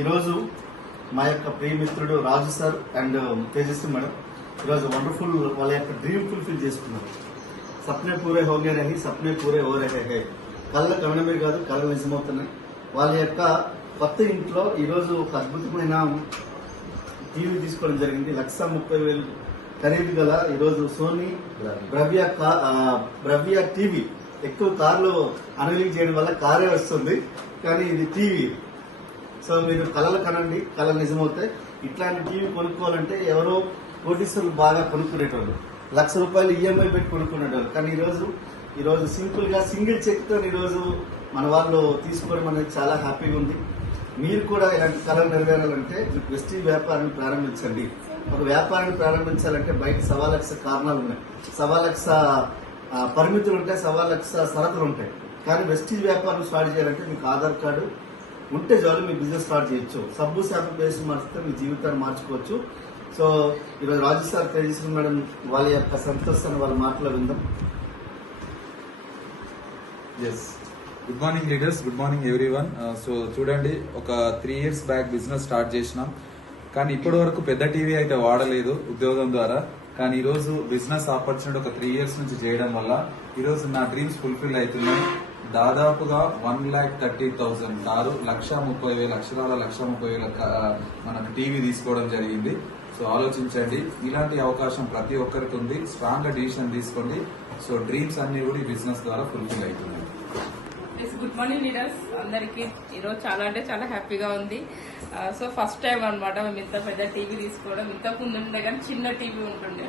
ఈరోజు మా యొక్క ప్రియమిత్రుడు రాజు సార్ అండ్ తేజస్వి మేడం ఈరోజు వండర్ఫుల్ వాళ్ళ యొక్క డ్రీమ్ ఫుల్ఫిల్ చేసుకున్నారు. సప్నే పూరే హోగే రహి సప్నే పూరే ఓ రహే హే. కళ్ళ కవనమే కాదు, కళలు నిజమవుతున్నాయి. వాళ్ళ యొక్క కొత్త ఇంట్లో ఈరోజు ఒక అద్భుతమైన టీవీ తీసుకోవడం జరిగింది. 1,30,000 ఖరీదు గల ఈరోజు సోనీ బ్రవ్య టీవీ. ఎక్కువ కార్లు అనలింగ్ చేయడం వల్ల కారే వస్తుంది, కానీ ఇది టీవీ. సో మీరు కళలు కనండి, కళలు నిజమవుతాయి. ఇట్లాంటి టీవీ కొనుక్కోవాలంటే ఎవరో కోటీశ్వరులు బాగా కొనుక్కునేటోళ్ళు, ₹1,00,000 ఈఎంఐ పెట్టి కొనుక్కునేటోళ్ళు. కానీ ఈరోజు సింపుల్ గా సింగిల్ చెక్ తో ఈరోజు మన వాళ్ళు తీసుకోవడం అనేది చాలా హ్యాపీగా ఉంది. మీరు కూడా ఇలాంటి కళలు నెరవేరాలంటే వెస్టీజ్ వ్యాపారాన్ని ప్రారంభించండి. ఒక వ్యాపారాన్ని ప్రారంభించాలంటే బయట 1,00,000 కారణాలు ఉన్నాయి, 1,00,000 పరిమితులు ఉంటాయి, 1,00,000 షరతులు ఉంటాయి. కానీ వెస్టీజ్ వ్యాపారం స్టార్ట్ చేయాలంటే మీకు ఆధార్ కార్డు ఉంటే చాలు, మీ బిజినెస్ స్టార్ట్ చేయొచ్చు. సబ్బు శాంపు బేస్ మార్చితే మీ జీవితాన్ని మార్చుకోవచ్చు. సో ఈరోజు రాజు సార్ తేజస్వి మేడం వాళ్ళ యొక్క సంతోషాన్ని వాళ్ళ మాటలో విందాం. Good morning leaders, good morning everyone. So చూడండి, ఒక 3 years బ్యాక్ బిజినెస్ స్టార్ట్ చేసినాం, కానీ ఇప్పటి వరకు పెద్ద టీవీ అయితే వాడలేదు ఉద్యోగం ద్వారా. కానీ ఈరోజు బిజినెస్ ఆపర్చునిటీ ఒక 3 years నుంచి చేయడం వల్ల ఈరోజు నా డ్రీమ్స్ ఫుల్ఫిల్ అవుతున్నాయి. దాదాపుగా 1,30,000 కారు, 1,30,000 అక్షరాల 1,30,000 మనకు టీవీ తీసుకోవడం జరిగింది. సో ఆలోచించండి, ఇలాంటి అవకాశం ప్రతి ఒక్కరికి ఉంది. స్ట్రాంగ్ గా డిసిషన్ తీసుకోండి. సో డ్రీమ్స్ అన్ని కూడా ఈ బిజినెస్ ద్వారా ఫుల్ఫిల్ అవుతున్నాయి. గుడ్ మార్నింగ్ లీడర్స్ అందరికి. ఈరోజు చాలా అంటే చాలా హ్యాపీగా ఉంది. సో ఫస్ట్ టైం అనమాట మేము ఇంత పెద్ద టీవీ తీసుకోవడం. ఇంతకు ముందు ఉండే కానీ చిన్న టీవీ ఉంటుండే.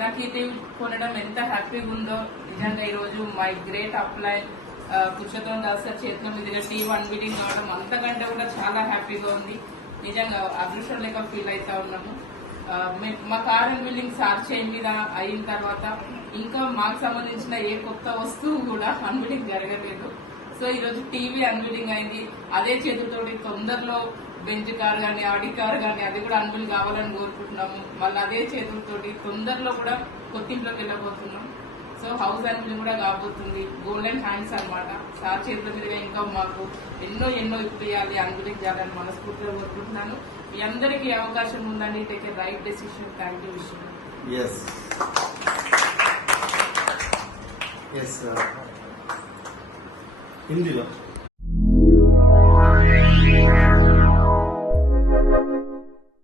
నాకు ఈ టీవీ కొనడం ఎంత హ్యాపీగా ఉందో నిజంగా. ఈరోజు my great upline Purushottam Das sir చేతిలో మీదుగా టీవీ అన్వీలింగ్ కావడం అంతకంటే కూడా చాలా హ్యాపీగా ఉంది. నిజంగా అదృష్టం లేక ఫీల్ అవుతా ఉన్నాము. మా కార్ అన్వీలింగ్ సార్ చేయి మీద అయిన తర్వాత ఇంకా మాకు సంబంధించిన ఏ కొత్త వస్తువు కూడా అన్వీలింగ్ జరగలేదు. సో ఈరోజు టీవీ అన్వీలింగ్ అయింది. అదే చేతులతోటి తొందరలో బెంజ్ కార్ గానీ, ఆడి కార్ గానీ అది కూడా అన్వీల్ కావాలని కోరుకుంటున్నాము. మళ్ళీ అదే చేతులతోటి తొందరలో కూడా కొత్తింట్లోకి వెళ్ళబోతున్నాం. సో హౌస్ అన్వీలింగ్ కూడా కాబోతుంది. గోల్డెన్ హ్యాండ్స్ అనమాట. సార్ చేతుల మీదుగా ఇంకా మాకు ఎన్నో ఇప్పియాలి, అన్వీలింగ్ చేయాలని మనస్ఫూర్తిగా కోరుకుంటున్నాను. మీ అందరికీ అవకాశం ఉందని take a right decision. Thank you విషయం. హిందీలో